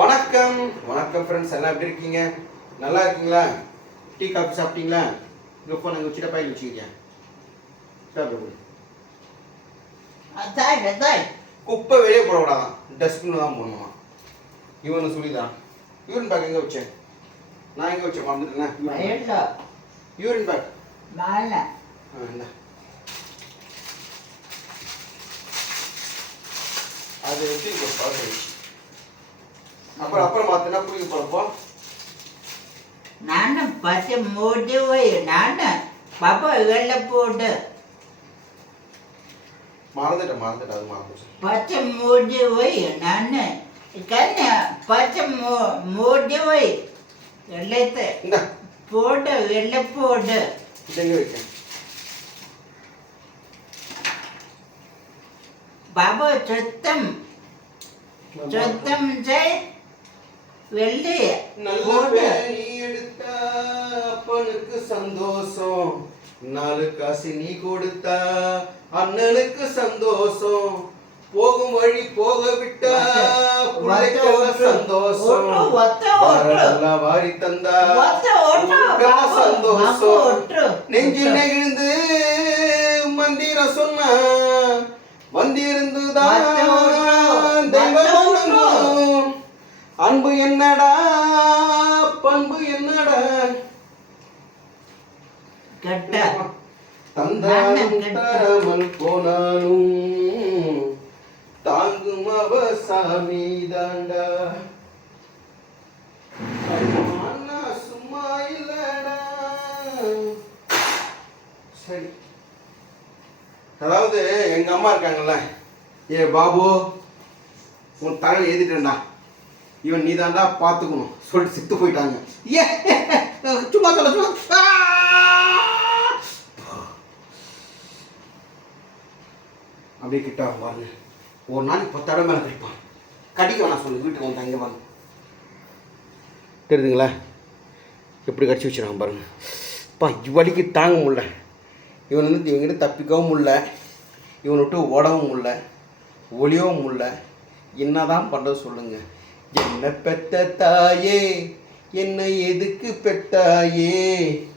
வணக்கம். வணக்கம் ஃப்ரெண்ட்ஸ் எல்லாம் எப்படி இருக்கீங்க? நல்லா இருக்கீங்களா? டீ காஃபி சாப்பிட்டீங்களா? இங்கே ஃபோன் அங்கே வச்சுட்டு பையில் வச்சுக்கிங்க. சாப்பிட குப்பை வெளியே போடக்கூடாதான். டஸ்ட்பினில் தான் போடணுமா? இவனு சொல்லிதான். யூரின் பேக் எங்கே வச்சேன்? நான் எங்கே வச்சேன்? மறந்துட்டேன். யூரின் பேக் மேலே. ஆ அது வச்சு இப்போ பழக்கம் வச்சு அப்புறம் அப்புறம் மாற்றினா குளிக்க போகிறப்போ நானும் பச்சை மூடி போய் நானும் பாப்பா வெள்ளை போட்டு. மறந்துட்டேன் மறந்துட்டேன் அது மறந்துச்சு பச்சை மூடி போய் நான் கண்ணு பச்சை மூ மூடி போய் வெள்ளத்தை போட்டு வெள்ளை போட்டு. வைக்கேன் பாபா சுத்தம் சுத்தம் செய் வெள்ளி. நல்ல பேர் நீ எடுத்தா அப்பனுக்கு சந்தோஷம். நாலு காசு நீ கொடுத்தா அண்ணனுக்கு சந்தோஷம். போகும் வழி போக விட்டா பிள்ளைக்கெல்லாம் சந்தோஷம். வரமெல்லாம் வாரி தந்தா சந்தோஷம். நெஞ்சில் நெகிழ்ந்து மந்திரம் சொன்னா. வந்திருந்துதான் அன்பு என்னடா? பண்பு என்னடா? கெட்ட. தந்தாலும் போனாலும் தாங்கும் அவ சாமி தாண்டா அண்ணா சும்மா இல்லடா. சரி. அதாவது எங்க அம்மா இருக்காங்கல்ல ஏ பாபு உன் தலையில எழுதிட்டேன்டா இவன் நீ தாண்டா பார்த்துக்கணும். சொல்லிட்டு செத்து போயிட்டாங்க. ஏ சும்மா சொல்ல சும்மா. அப்படியே கிட்ட வா, பாருங்க ஒரு நாளைக்கு பத்து இடம் மேலே கிடைப்பான் கடிக்க வேணாம் சொல்லு வீட்டுக்கு வந்து அங்கே வாங்க. தெரியுதுங்களா? எப்படி கடிச்சு வச்சிருக்கான் பாருங்க. பா இவ்வளிக்கு தாங்க முடில இவன் வந்து இவங்கிட்ட தப்பிக்கவும் முடில இவனை விட்டு ஓடவும் இல்லை ஒளியவும் முடியல. என்னதான் பண்ணுறது சொல்லுங்கள் என்ன பெத்த தாயே? என்னை எதுக்கு பெத்தாயே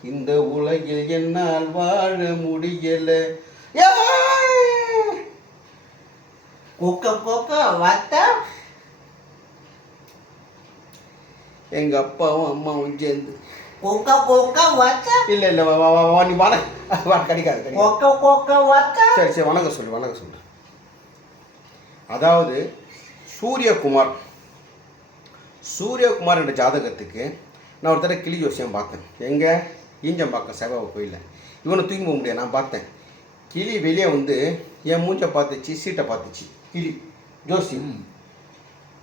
இந்த உலகில் என்னால் வாழ முடியல. குக்க குக்க வத்த எங்க அப்பாவும் அம்மாவும் சேர்ந்து. குக்க குக்க வத்த இல்ல இல்ல நீ வண வா கடிக்காது கடிக்காது. குக்க குக்க வத்த சரி சரி வணக்கம் சொல்லு வணக்கம் சொல்லு. அதாவது சூரியகுமார் சூரியகுமார் என்ற ஜாதகத்துக்கு நான் ஒரு தடவை கிளி ஜோசியம் பார்த்தேன். எங்கே? ஈஞ்சம்பாக்கம் செவ்வாய் கோயிலில் இவனை தூக்கி போக முடியாது நான் பார்த்தேன். கிளி வெளியே வந்து என் மூஞ்சை பார்த்துச்சு சீட்டை பார்த்துச்சு. கிளி ஜோசி.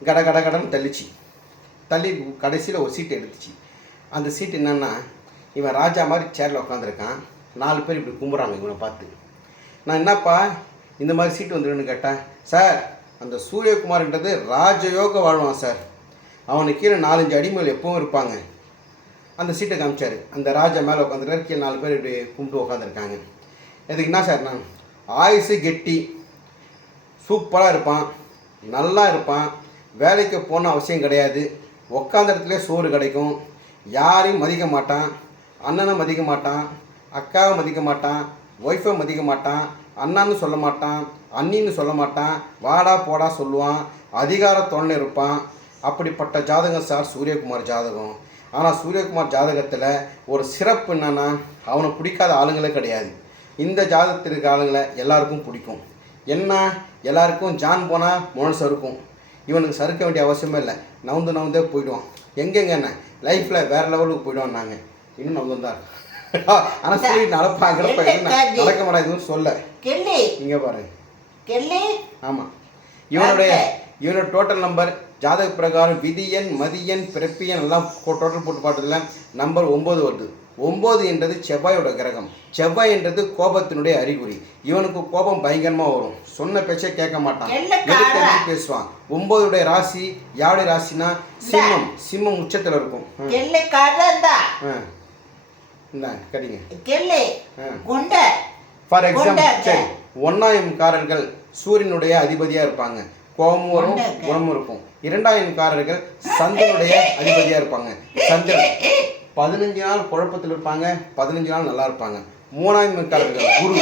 கட கட கடன்னு தள்ளிச்சு. தள்ளி கடைசியில் ஒரு சீட்டை எடுத்துச்சு. அந்த சீட் என்னன்னா இவன் ராஜா மாதிரி சேரில் உட்காந்துருக்கான் நாலு பேர் இப்படி கும்புறாங்க இவனை பார்த்து. நான் என்னப்பா இந்த மாதிரி சீட்டு வந்துருன்னு கேட்டேன். சார் அந்த சூரியகுமார்ன்றது ராஜயோக வாழ்வான் சார். அவனுக்கு கீழே நாலஞ்சு அடிமைகள் எப்பவும் இருப்பாங்க. அந்த சீட்டை காமிச்சார். அந்த ராஜா மேலே உட்காந்துருக்காரு கீழே நாலு பேர் இப்படி கும்பிட்டு உட்காந்துருக்காங்க இதுக்கு என்ன சார் நான்? ஆயுசு கெட்டி. சூப்பராக இருப்பான். நல்லா இருப்பான். வேலைக்கு போன அவசியம் கிடையாது. உட்காந்த இடத்துல சோறு கிடைக்கும். யாரையும் மதிக்க மாட்டான். அண்ணனை மதிக்க மாட்டான். அக்காவை மதிக்க மாட்டான். ஒய்ஃபை மதிக்க மாட்டான். அண்ணான்னு சொல்ல மாட்டான். அண்ணின்னு சொல்ல மாட்டான். வாடா போடா சொல்லுவான். அதிகார தொழில் இருப்பான். அப்படிப்பட்ட ஜாதகம் சார்? சூரியகுமார் ஜாதகம். ஆனால் சூரியகுமார் ஜாதகத்தில் ஒரு சிறப்பு என்னன்னா அவனை பிடிக்காத ஆளுங்களே கிடையாது. இந்த ஜாதகத்தில் இருக்க ஆளுங்களை எல்லாருக்கும் பிடிக்கும். என்ன? எல்லாருக்கும் ஜான் போனால் முழுசு இருக்கும். இவனுக்கு சறுக்க வேண்டிய அவசியமே இல்லை. நவுந்து நவுந்தே போயிடுவான். எங்கெங்க என்ன? லைஃப்பில் வேற லெவலுக்கு போயிடுவான் நாங்கள் இன்னும் நவுந்து தான் ஆனால் சரி எதுவும் நடக்க மாட்டாதுன்னு சொல்ல. கிள்ளி இங்கே பாருங்க ஆமாம் இவனுடைய இவனோட டோட்டல் நம்பர் ஜாதக பிரகாரம் விதியன் மதியன் பிறப்பியன் எல்லாம் டோட்டல் போட்டு பார்த்ததுல நம்பர் ஒம்பது வருது. ஒம்பது என்றது செவ்வாயோட கிரகம். செவ்வாய் என்றது கோபத்தினுடைய அறிகுறி. இவனுக்கு கோபம் பயங்கரமா வரும். சொன்ன பேச்சே கேட்க மாட்டான். எடுத்து பேசுவான். ஒன்பதுடைய ராசி யாருடைய ராசினா சிம்மம். சிம்மம் உச்சத்தில் இருக்கும். For example. சரி. ஒன்னாயிரம் காரர்கள் சூரியனுடைய அதிபதியாக இருப்பாங்க. கோபமும் வரும். குணமும் இருக்கும். இரண்டாம் எண்காரர்கள் சந்திரனுடைய அதிபதியாக இருப்பாங்க. சந்திரன் பதினஞ்சு நாள் குழப்பத்தில் இருப்பாங்க பதினஞ்சு நாள் நல்லா இருப்பாங்க. மூணாம் எண்காரர்கள் குரு.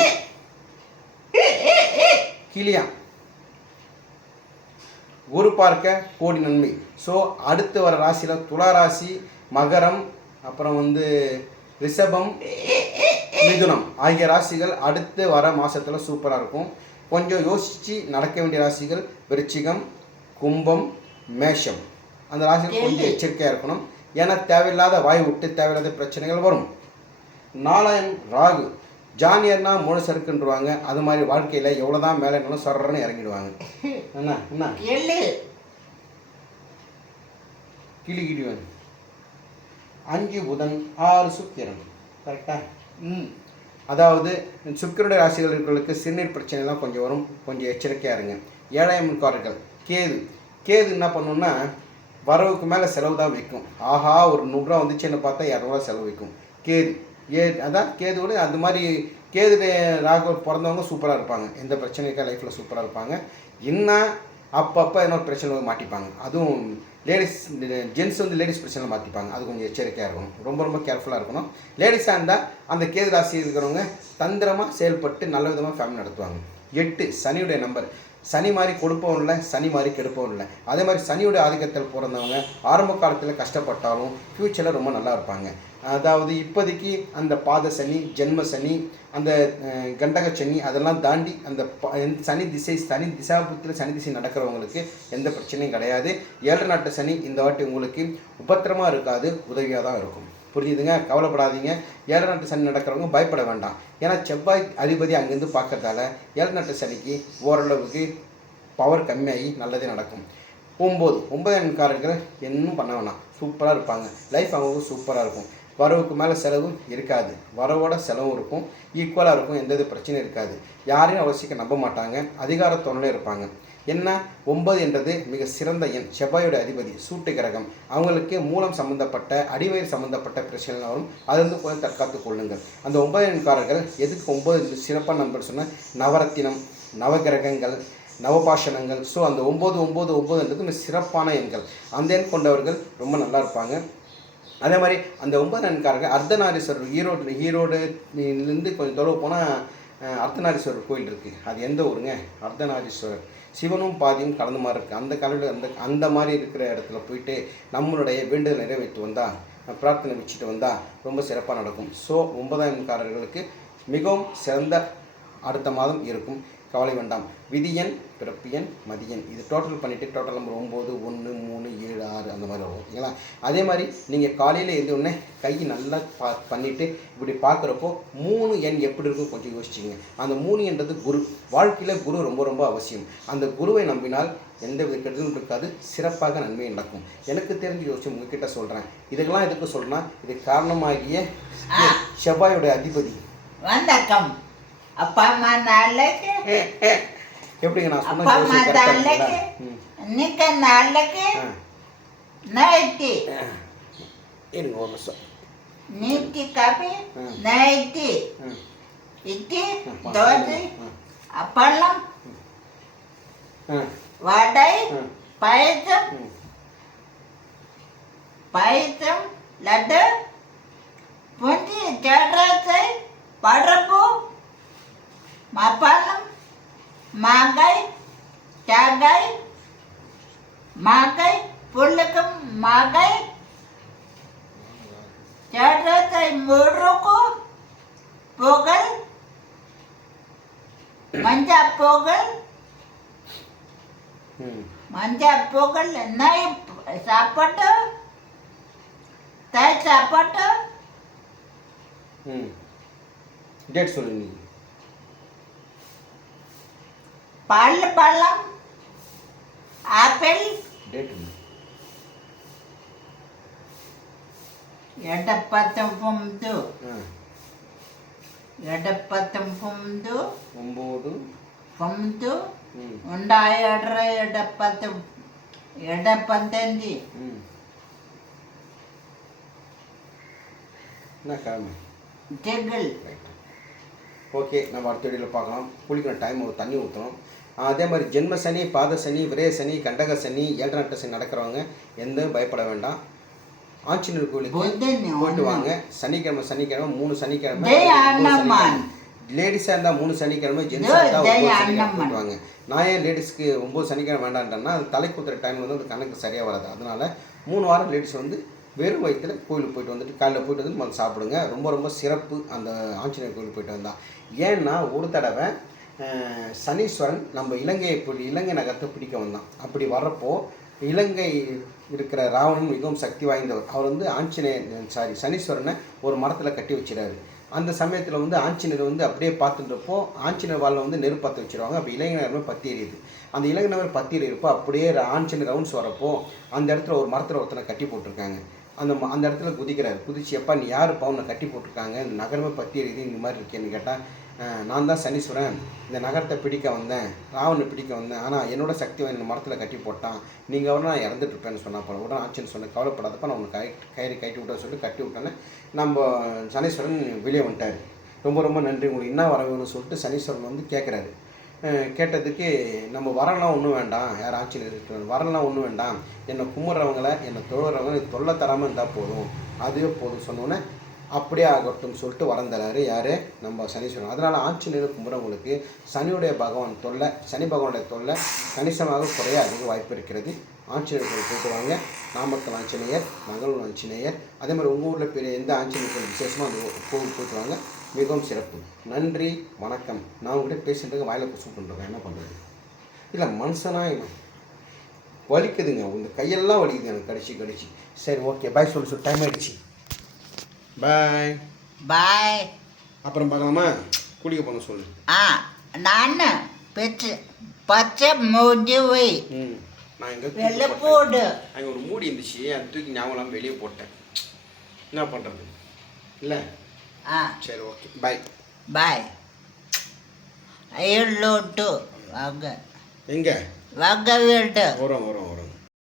கிளியா குரு பார்க்க கோடி நன்மை. ஸோ அடுத்து வர ராசியில் துலா ராசி மகரம் அப்புறம் வந்து ரிஷபம் மிதுனம் ஆகிய ராசிகள் அடுத்து வர மாசத்துல சூப்பராக இருக்கும். கொஞ்சம் யோசித்து நடக்க வேண்டிய ராசிகள் விருச்சிகம் கும்பம் மேஷம். அந்த ராசிகள் கொஞ்சம் எச்சரிக்கையாக இருக்கணும். ஏன்னா தேவையில்லாத வாய் விட்டு தேவையில்லாத பிரச்சனைகள் வரும். நாலாயன் ராகு ஜானியர்னா மூணு சறுக்குன்றவாங்க அது மாதிரி வாழ்க்கையில் எவ்வளோ தான் மேலே இருந்தாலும் சர்றன்னு இறங்கிடுவாங்க. என்ன? என்ன? கிளி கிளிவன் அஞ்சு புதன் ஆறு சுக்கிரன். கரெக்டா ம். அதாவது சுக்கிரனுடைய ராசிகள் இருக்கிறவங்களுக்கு சிறுநீர் பிரச்சனைலாம் கொஞ்சம் வரும். கொஞ்சம் எச்சரிக்கையாக இருங்க. ஏழாயம்காரர்கள் கேது. கேது என்ன பண்ணுன்னா வரவுக்கு மேலே செலவு தான் வைக்கும். ஆஹா ஒரு நூறுரூவா வந்துச்சுன்னு பார்த்தா இரநூறுவா செலவு வைக்கும். கேது. ஏ அதான் கேதுவோட அந்த மாதிரி கேது ராக பிறந்தவங்க சூப்பராக இருப்பாங்க. எந்த பிரச்சனைக்கா லைஃப்பில் சூப்பராக இருப்பாங்க. என்ன அப்பப்போ இன்னொரு பிரச்சனை மாட்டிப்பாங்க. அதுவும் லேடிஸ் ஜென்ஸ் வந்து லேடிஸ் பிரச்சனை மாற்றிப்பாங்க அது கொஞ்சம் எச்சரிக்கையாக இருக்கணும். ரொம்ப ரொம்ப கேர்ஃபுல்லாக இருக்கணும். லேடிஸாக இருந்தால் அந்த கேது ராசி இருக்கிறவங்க தந்திரமாக செயல்பட்டு நல்ல விதமாக ஃபேமிலி நடத்துவாங்க. எட்டு சனியுடைய நம்பர் சனி மாதிரி கொடுப்பவன் இல்லை சனி மாதிரி கெடுப்பவன் இல்லை. அதே மாதிரி சனியுடைய ஆதிக்கத்தில் பிறந்தவங்க ஆரம்ப காலத்தில் கஷ்டப்பட்டாலும் ஃப்யூச்சரில் ரொம்ப நல்லா இருப்பாங்க. அதாவது இப்போதைக்கு அந்த பாத சனி ஜென்ம சனி அந்த கண்டக சனி அதெல்லாம் தாண்டி அந்த ப- சனி திசை சனி திசாபுத்தில் சனி திசை நடக்கிறவங்களுக்கு எந்த பிரச்சனையும் கிடையாது. ஏழு நாட்டு சனி இந்த வாட்டி உங்களுக்கு உபத்திரமாக இருக்காது உதவியாக தான் இருக்கும். புரிஞ்சுதுங்க? கவலைப்படாதீங்க. ஏழு நாட்டு சனி நடக்கிறவங்க பயப்பட வேண்டாம். ஏன்னா செவ்வாய் அதிபதி அங்கேருந்து பார்க்கறதால ஏழு நாட்டு சனிக்கு ஓரளவுக்கு பவர் கம்மியாகி நல்லதே நடக்கும். ஒம்பது ஒன்பது காரர்கள் இன்னும் பண்ண வேணாம். சூப்பராக இருப்பாங்க. லைஃப் அவங்க சூப்பராக இருக்கும். வரவுக்கு மேலே செலவும் இருக்காது. வரவோட செலவும் இருக்கும். ஈக்குவலாக இருக்கும். எந்த இது பிரச்சனையும் இருக்காது. யாரையும் அவசியம் நம்ப மாட்டாங்க. அதிகாரத்தோடனே இருப்பாங்க. என்ன? ஒன்பது என்றது மிக சிறந்த எண். செவ்வாயோட அதிபதி சூட்டு கிரகம். அவங்களுக்கு மூலம் சம்மந்தப்பட்ட அடிவயிறு சம்மந்தப்பட்ட பிரச்சனைகள் வரும். அதிலிருந்து கொஞ்சம் தற்காத்து கொள்ளுங்கள். அந்த ஒன்பது எண்காரர்கள் எதுக்கு ஒன்பது சிறப்பான நம்பர் சொன்னால் நவரத்தினம் நவகிரகங்கள் நவபாஷணங்கள். ஸோ அந்த ஒம்பது ஒம்பது ஒம்பதுன்றது மிக சிறப்பான எண்கள். அந்த எண் கொண்டவர்கள் ரொம்ப நல்லா இருப்பாங்க. அதே மாதிரி அந்த ஒன்பது எண்காரங்க அர்த்தநாரீஸ்வரர் ஈரோடு ஈரோடுலேருந்து கொஞ்சம் தொலைவு போனால் அர்த்தநாரீஸ்வரர் கோயில் இருக்குது அது எந்த ஊருங்க? அர்த்தநாரீஸ்வரர். சிவனும் பாதியும் கலந்த மாதிரி இருக்குது அந்த கலந்து அந்த அந்த மாதிரி இருக்கிற இடத்துல போயிட்டு நம்மளுடைய வேண்டுதல் நிறைவேற்றி வந்தால் பிரார்த்தனை வச்சுட்டு வந்தால் ரொம்ப சிறப்பாக நடக்கும். ஸோ ஒன்பதாயிரக்காரர்களுக்கு மிகவும் சிறந்த அடுத்த மாதம் இருக்கும். கவலை வேண்டாம். விதியன் பிறப்பியன் மதியன். இது டோட்டல் பண்ணிவிட்டு டோட்டல் நம்பர் ஒம்பது ஒன்று மூணு ஏழு ஆறு மாதிரி வரும். ஓகேங்களா அதே மாதிரி நீங்கள் காலையில் எழுந்த உடனே கை நல்லா பா பண்ணிவிட்டு இப்படி பார்க்குறப்போ மூணு எண் எப்படி இருக்கும் கொஞ்சம் யோசிச்சிங்க அந்த மூணு என்றது குரு. வாழ்க்கையில் குரு ரொம்ப ரொம்ப அவசியம். அந்த குருவை நம்பினால் எந்த வித கெடுதலும் இருக்காது. சிறப்பாக நன்மை நடக்கும். எனக்கு தெரிஞ்ச யோசிச்சு உங்ககிட்ட சொல்கிறேன் இதுக்கெல்லாம் எதுக்கு சொல்கிறேன்னா இது காரணமாகிய ஆ. செவ்வாயோட அதிபதி. வந்தக்கம் அப்பா அம்மா நாளைக்கு எப்படிங்க நான் சொன்ன நைட்டி இருங்க ஒரு நிமிஷம் நீட்டி காபி. நைட்டி. இட்லி. தோசை. அப்பளம். வடை ம். பாயசம் ம். பாயசம் லட்டு புஞ்சி சட்ராசை படப்பு மப்பாளம் மாங்காய் சாங்காய் மாங்காய் புல்லுக்கும் மாங்காய் சட்ராசை முறுக்கு. பொங்கல் மஞ்சா ம். மஞ்சா பொங்கல் நெய் சாப்பாடு. தாய் சாப்பாடு. ம். டேட் சொல்லுங்க நீங்க பால் ಎಡಪತಂಪೊಂದು ಎಡಪತಂಪೊಂದು ಒಂಬೂಡು ಪೊಂದು ಉಂಡಾಯ ಎಡ್ರ ಎಡಪತ ಎಡಪಂತಂದಿ ஜெகல் ஓகே நம்ம அடுத்த பார்க்கலாம். குளிக்கிற டைம் தண்ணி ஊற்றணும் அதே மாதிரி ஜென்ம சனி பாத சனி விரய சனி கண்டக சனி ஏழரை சனி நடக்கிறவங்க எந்த பயப்பட வேண்டாம். ஆஞ்சநேயர் கோயிலுக்கு போயிட்டு. வாங்க. சனிக்கிழமை சனிக்கிழமை மூணு சனிக்கிழமை. லேடிஸாக இருந்தால் மூணு சனிக்கிழமை ஜென்ஸாக இருந்தால். போயிட்டு வாங்க. நான் ஏன் லேடிஸ்க்கு ஒம்பது சனிக்கிழமை வேண்டான்றேன்னா அது தலை குத்துற டைம் வந்து அந்த கணக்கு சரியாக வராது. அதனால மூணு வாரம் லேடிஸ் வந்து வெறும் வயிற்றுல கோயிலுக்கு போயிட்டு வந்துட்டு காலையில் போயிட்டு வந்து முதல்ல சாப்பிடுங்க. ரொம்ப ரொம்ப சிறப்பு அந்த ஆஞ்சநேயர் கோயிலுக்கு போயிட்டு வந்தா. ஏன்னா ஒரு தடவை சனீஸ்வரன் நம்ம இலங்கையை இலங்கை நகரத்தை பிடிக்க வந்தான். அப்படி வர்றப்போ இலங்கை இருக்கிற ராவணன் மிகவும் சக்தி வாய்ந்தவர். அவர் வந்து ஆஞ்சநேயர் சாரி சனீஸ்வரனை ஒரு மரத்தில் கட்டி வச்சிடாரு. அந்த சமயத்தில் வந்து ஆஞ்சநேயர் வந்து அப்படியே பார்த்துட்டுருப்போ ஆஞ்சநேயர் வாலில் வந்து நெருப்பு பற்ற வச்சிருவாங்க. அப்போ இளைஞர் பத்தி எரியுது? அந்த இளைஞர் பத்தி எரியிருப்போ அப்படியே ஆஞ்சநேயர் ரவுண்ட்ஸ் வரப்போ அந்த இடத்துல ஒரு மரத்தில் ஒருத்தனை கட்டி போட்டிருக்காங்க. அந்த ம- அந்த இடத்துல குதிக்கிறார். குதிச்சு எப்பா நீ யார்? பவுனை கட்டி போட்டிருக்காங்க. நகரமே பற்றி எரியுது. இந்த மாதிரி இருக்கேன்னு கேட்டால் நான் தான் சனீஸ்வரன். இந்த நகரத்தை பிடிக்க வந்தேன். ராவனை பிடிக்க வந்தேன். ஆனால் என்னோட சக்தி வாய்ந்த மரத்தில் கட்டி போட்டான். நீங்கள் அவரை நான் இறந்துட்டுருப்பேன்னு சொன்னால் போல. உடனே ஆச்சுன்னு சொன்னேன் கவலைப்படாதப்ப. நான் உனக்கு கை கயிறு கட்டி விட்டேன்னு சொல்லிட்டு கட்டி விட்டோன்னே நம்ம சனீஸ்வரன் வெளியே வந்துட்டார். ரொம்ப ரொம்ப நன்றி. உங்களுக்கு என்ன வர வேணும்னு சொல்லிட்டு சனீஸ்வரன் வந்து கேட்குறாரு கேட்டதுக்கு நம்ம வரலாம் ஒன்றும் வேண்டாம். யார் ஆட்சியில் வரலாம் ஒன்றும் வேண்டாம். என்னை கும்பிட்றவங்கள என்னை தொழுறவங்க தொல்லை தராமல் இருந்தால் போதும். அதுவே போதும் சொன்னோன்னே அப்படியே ஆகட்டும்னு சொல்லிட்டு வரம் தராரு யார்? நம்ம சனீஸ்வரன். அதனால் ஆஞ்சநேயர் கும்பிட்றவங்களுக்கு சனியுடைய பகவான் தொல்லை சனி பகவானுடைய தொல்லை கணிசமாக குறைய அதிக வாய்ப்பு இருக்கிறது. ஆஞ்சநேயர் கோயில் போயிட்டு வாங்க. நாமக்கல் ஆஞ்சநேயர் மங்களூர் ஆஞ்சநேயர் அதே மாதிரி உங்கள் ஊரில் பெரிய எந்த ஆஞ்சநேயர் கோயில் விசேஷமாக அந்த கோவில் போயிட்டு வாங்க. மிகவும் சிறப்பு. நன்றி வணக்கம். நான் உங்கள்கிட்ட பேசுகிறதுக்கு வாயில குசு பண்ணுறேன் என்ன பண்ணுறது இல்லை மனுஷனா வலிக்குதுங்க. உங்கள் கையெல்லாம் வலிக்குது எனக்கு. கடிச்சு கடிச்சு. சரி ஓகே பாய் சொல்லு சொல்லு. டைம் ஆகிடுச்சு பாய் பாய் அப்புறம் பார்க்கலாமா குளிக்க போன சொல்லு. ஆ நான் பெற்று பச்சை முடிவை நான் எங்கே வெள்ளை போடு. அங்கே ஒரு மூடி இருந்துச்சு அது தூக்கி ஞாபகம் வெளியே போட்டேன். என்ன பண்ணுறது இல்லை? ஆ. சரி ஓகே. பாய் பாய் ஐயோ லோட்டு. வாங்க. எங்கே? வாங்க வீட்டு வரோம் வரோம் வரோம்.